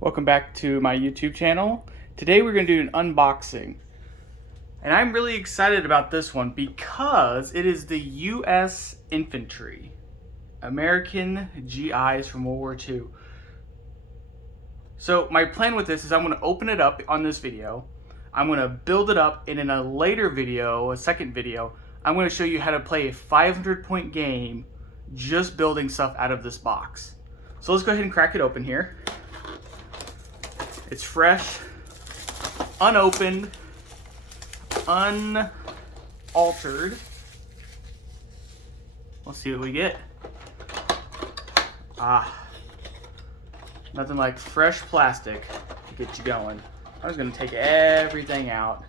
Welcome back to my YouTube channel. Today we're going to do an unboxing. And I'm really excited about this one because it is the U.S. Infantry. American GIs from World War II. So my plan with this is I'm going to open it up on this video. I'm going to build it up, and in a later video, a second video, I'm going to show you how to play a 500-point game just building stuff out of this box. So let's go ahead and crack it open here. It's fresh, unopened, unaltered. Let's see what we get. Nothing like fresh plastic to get you going. I'm just gonna take everything out.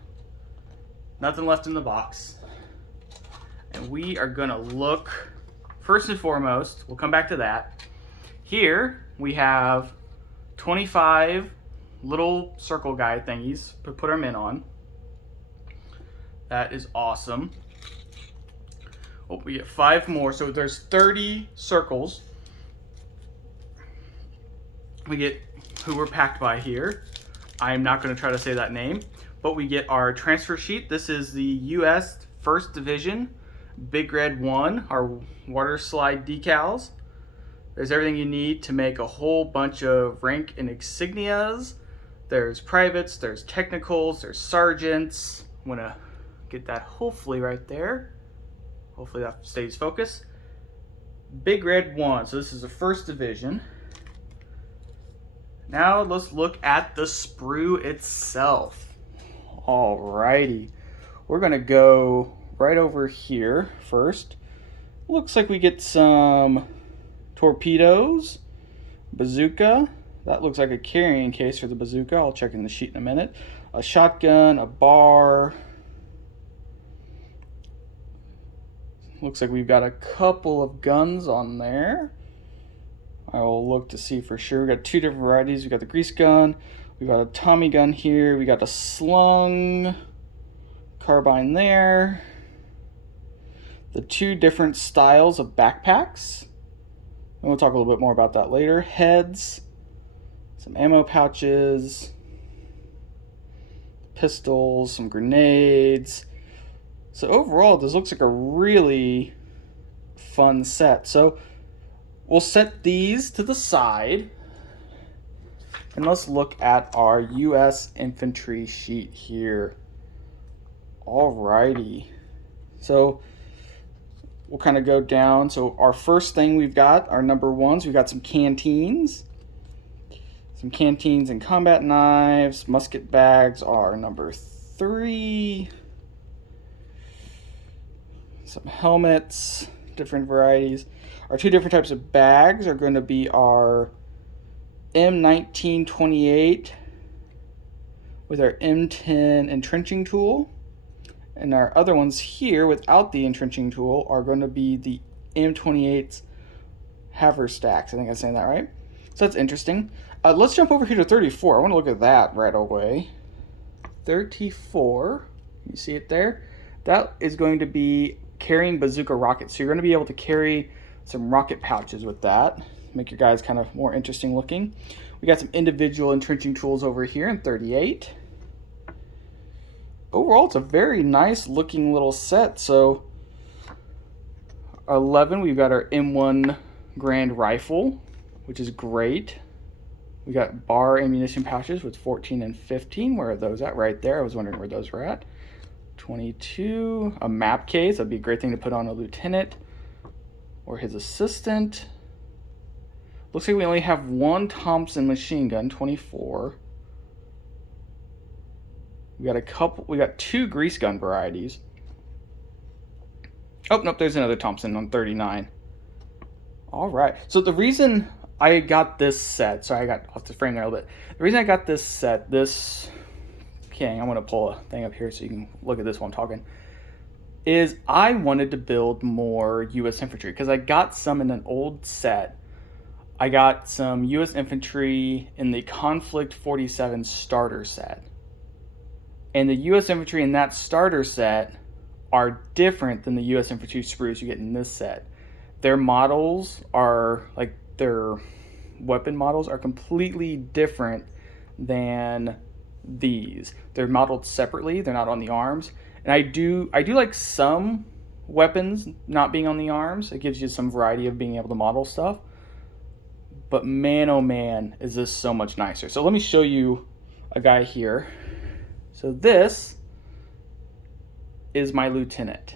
Nothing left in the box. And we are gonna look, first and foremost, we'll come back to that. Here we have 25 little circle guide thingies to put our men on. That is awesome. Oh, we get 5 more, so there's 30 circles. We get who we're packed by here. I'm not going to try to say that name, but we get our transfer sheet. This is the U.S. 1st Division Big Red 1, our water slide decals. There's everything you need to make a whole bunch of rank and insignias. There's privates, there's technicals, there's sergeants. I'm gonna get that hopefully right there. Hopefully that stays focused. Big Red 1, so this is the 1st Division. Now let's look at the sprue itself. Alrighty, we're gonna go right over here first. Looks like we get some torpedoes, bazooka. That looks like a carrying case for the bazooka. I'll check in the sheet in a minute. A shotgun, a bar. Looks like we've got a couple of guns on there. I will look to see for sure. We got 2 different varieties. We got the grease gun. We got a Tommy gun here. We got a slung carbine there. The 2 different styles of backpacks. And we'll talk a little bit more about that later. Heads. Some ammo pouches, pistols, some grenades. So overall, this looks like a really fun set. So we'll set these to the side, and let's look at our U.S. Infantry sheet here. Alrighty. So we'll kind of go down. So our first thing we've got, our number 1s, we've got some canteens. Some canteens and combat knives. Musket bags are number 3. Some helmets, different varieties. Our 2 different types of bags are going to be our M1928 with our M10 entrenching tool. And our other ones here without the entrenching tool are going to be the M28's haverstacks. I think I'm saying that right. So that's interesting. Let's jump over here to 34. I want to look at that right away. 34, you see it there? That is going to be carrying bazooka rockets. So you're going to be able to carry some rocket pouches with that. Make your guys kind of more interesting looking. We got some individual entrenching tools over here in 38. Overall, it's a very nice looking little set. So 11, we've got our M1 Grand Rifle, which is great. We got bar ammunition pouches with 14 and 15. Where are those at? Right there. I was wondering where those were at. 22. A map case. That'd be a great thing to put on a lieutenant or his assistant. Looks like we only have 1 Thompson machine gun. 24. We got 2 grease gun varieties. Oh, nope, there's another Thompson on 39. All right. So the reason I got this set, sorry, I got off the frame there a little bit. The reason I got this set, okay, I'm going to pull a thing up here so you can look at this while I'm talking, is I wanted to build more U.S. Infantry because I got some in an old set. I got some U.S. Infantry in the Conflict 47 starter set. And the U.S. Infantry in that starter set are different than the U.S. Infantry sprues you get in this set. Their models are like, they're weapon models are completely different than these. They're modeled separately. They're not on the arms. And I do like some weapons not being on the arms. It gives you some variety of being able to model stuff. But man, oh man, is this so much nicer. So let me show you a guy here. So this is my lieutenant.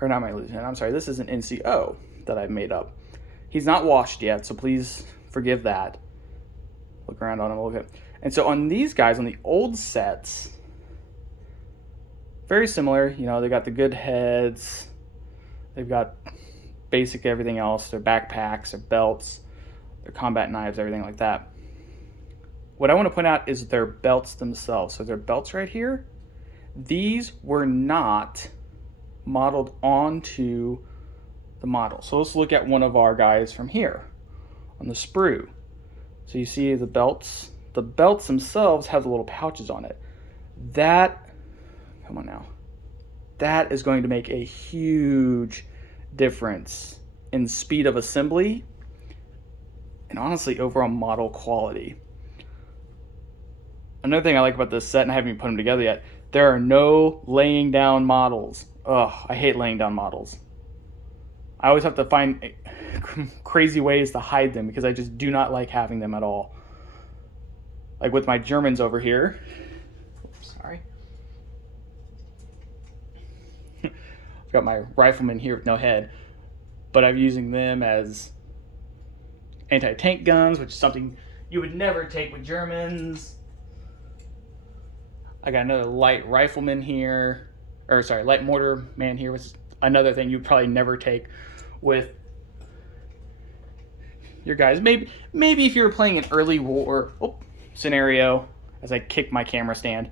Or not my lieutenant, I'm sorry, this is an NCO that I've made up. He's not washed yet, so please forgive that. Look around on him a little bit. And so on these guys, on the old sets, very similar. You know, they got the good heads. They've got basic everything else. Their backpacks, their belts, their combat knives, everything like that. What I want to point out is their belts themselves. So their belts right here, these were not modeled onto the model. So let's look at one of our guys from here on the sprue. So you see the belts themselves have the little pouches on it. That, come on now, that is going to make a huge difference in speed of assembly and honestly overall model quality. Another thing I like about this set, and I haven't even put them together yet, there are no laying down models. Ugh, I hate laying down models. I always have to find crazy ways to hide them because I just do not like having them at all. Like with my Germans over here. Oops, sorry. I've got my rifleman here with no head, but I'm using them as anti-tank guns, which is something you would never take with Germans. I got another light rifleman here, or sorry, light mortar man here, which is another thing you'd probably never take with your guys. Maybe if you were playing an early war scenario, as I kick my camera stand.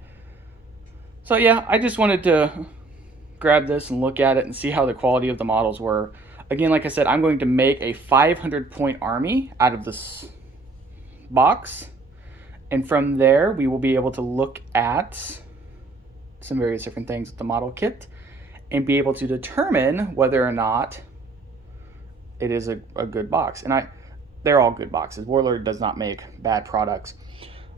So yeah, I just wanted to grab this and look at it and see how the quality of the models were. Again, like I said, I'm going to make a 500-point army out of this box. And from there, we will be able to look at some various different things with the model kit and be able to determine whether or not it is a good box. And they're all good boxes. Warlord does not make bad products.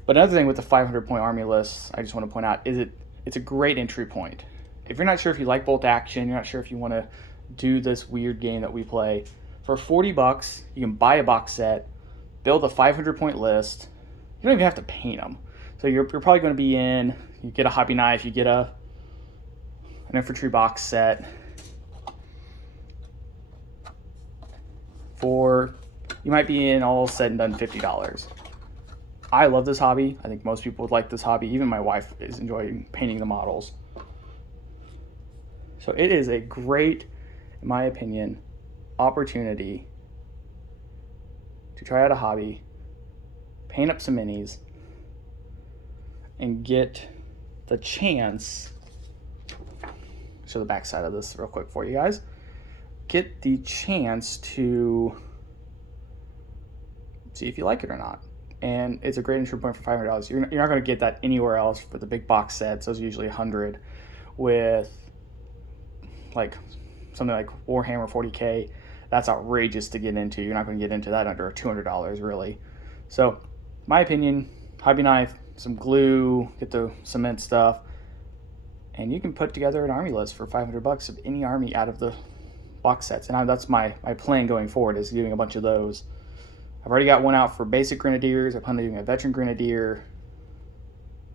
But another thing with the 500-point army list, I just want to point out, is it's a great entry point. If you're not sure if you like bolt action, you're not sure if you want to do this weird game that we play, for $40, you can buy a box set, build a 500-point list. You don't even have to paint them. So you're probably going to be in, you get a hobby knife, you get an infantry box set for, you might be in all said and done $50. I love this hobby. I think most people would like this hobby. Even my wife is enjoying painting the models. So it is a great, in my opinion, opportunity to try out a hobby, paint up some minis, and get the chance, show the back side of this real quick for you guys, get the chance to see if you like it or not. And it's a great entry point for $500. You're not going to get that anywhere else for the big box sets. Those are usually $100. With like something like Warhammer 40K, that's outrageous to get into. You're not going to get into that under $200 really. So my opinion, hobby knife, some glue, get the cement stuff, and you can put together an army list for $500 of any army out of the box sets. And that's my plan going forward, is doing a bunch of those. I've already got one out for basic grenadiers. I plan on doing a veteran grenadier,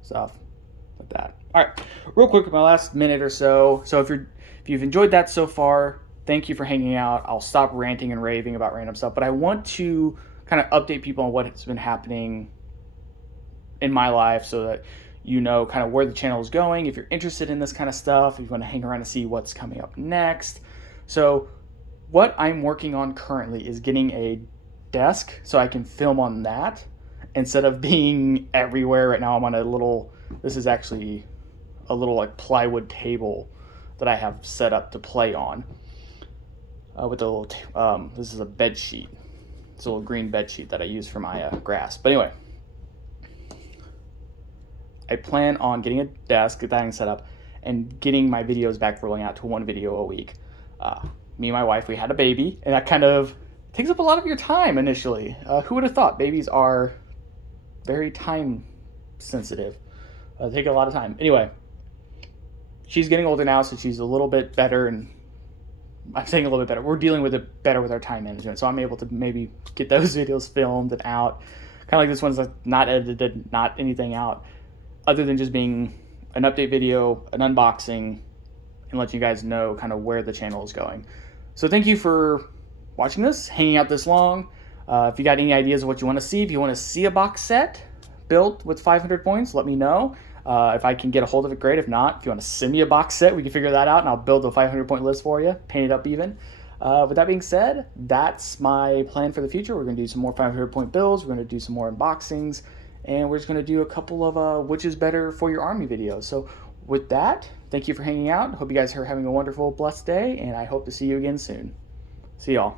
stuff like that. All right, real quick, my last minute or so. So if you've enjoyed that so far, thank you for hanging out. I'll stop ranting and raving about random stuff, but I want to kind of update people on what's been happening in my life so that you know kind of where the channel is going. If you're interested in this kind of stuff, if you want to hang around and see what's coming up next. So what I'm working on currently is getting a desk so I can film on that instead of being everywhere. Right now I'm on a little, this is actually a little like plywood table that I have set up to play on with a little, this is a bed sheet. It's a little green bed sheet that I use for my grass. But anyway, I plan on getting a desk, get that thing set up, and getting my videos back rolling out to one video a week. Me and my wife, we had a baby, and that kind of takes up a lot of your time initially. Who would have thought babies are very time sensitive? They take a lot of time. Anyway, she's getting older now, so she's a little bit better, and I'm saying a little bit better. We're dealing with it better with our time management, so I'm able to maybe get those videos filmed and out. Kind of like this one's like not edited, not anything out, other than just being an update video, an unboxing, and letting you guys know kind of where the channel is going. So thank you for watching this, hanging out this long. If you got any ideas of what you want to see, if you want to see a box set built with 500 points, let me know. If I can get a hold of it, great. If not, if you want to send me a box set, we can figure that out, and I'll build a 500-point list for you, paint it up even. With that being said, that's my plan for the future. We're going to do some more 500-point builds. We're going to do some more unboxings, and we're just going to do a couple of which is better for your army videos. So with that, thank you for hanging out. Hope you guys are having a wonderful, blessed day, and I hope to see you again soon. See y'all.